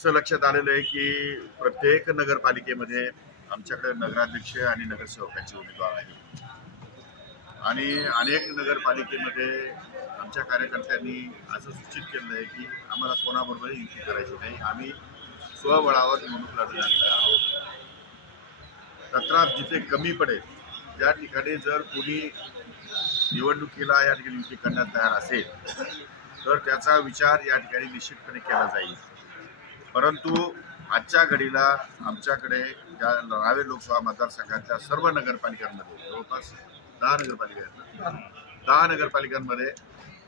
असं लक्षात आलेलं आहे की प्रत्येक नगरपालिकेमध्ये आमच्याकडे नगराध्यक्ष आणि नगरसेवकांचे उमेदवार आहेत. आणि अनेक नगरपालिकेमध्ये आमच्या कार्यकर्त्यांनी असं सूचित केलं आहे की आम्हाला कोणाबरोबर युती करायची नाही. आम्ही स्वबळावर निवडणूक लढणार आहोत. तत्रात जिथे कमी पडेल त्या ठिकाणी जर कोणी निवडणुकीला या ठिकाणी युती करण्यात तयार असेल तर त्याचा विचार या ठिकाणी निश्चितपणे केला जाईल. परंतु आजच्या घडीला आमच्याकडे ज्या रावे लोकसभा मतदारसंघातल्या सर्व नगरपालिकांमध्ये जवळपास दहा नगरपालिका आहेत दहा नगरपालिकांमध्ये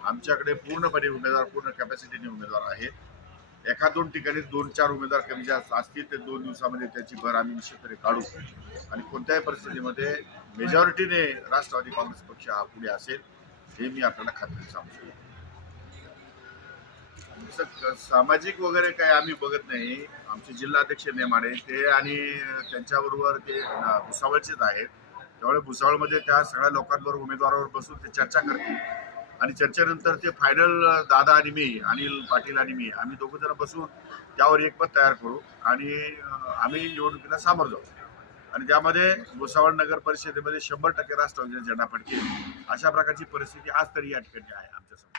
आमच्याकडे पूर्णपणे उमेदवार पूर्ण कॅपॅसिटीने उमेदवार आहेत एका दोन ठिकाणी दोन चार उमेदवार कमी जास्त असतील ते दोन दिवसामध्ये त्याची भर आम्ही निश्चितपणे काढू. आणि कोणत्याही परिस्थितीमध्ये मेजॉरिटीने राष्ट्रवादी काँग्रेस पक्ष हा पुढे असेल हे मी आपल्याला खात्री सांगू शकतो. आमचं सामाजिक वगैरे काय आम्ही बघत नाही. आमचे जिल्हाध्यक्ष नेमाडे ते आणि त्यांच्याबरोबर ते भुसावळचेच आहेत. त्यामुळे भुसावळमध्ये त्या सगळ्या लोकांबरोबर उमेदवारावर बसून ते चर्चा करतील. आणि चर्चेनंतर ते फायनल दादा आणि मी अनिल पाटील आणि मी आम्ही दोघं जण बसून त्यावर एक पद तयार करू. आणि आम्ही निवडणुकीला सामोरं जाऊ. आणि त्यामध्ये भुसावळ नगर परिषदेमध्ये शंभर टक्के राष्ट्रवादीचा झेंडा फडकेल. अशा प्रकारची परिस्थिती आज तरी या ठिकाणी आहे आमच्यासमोर.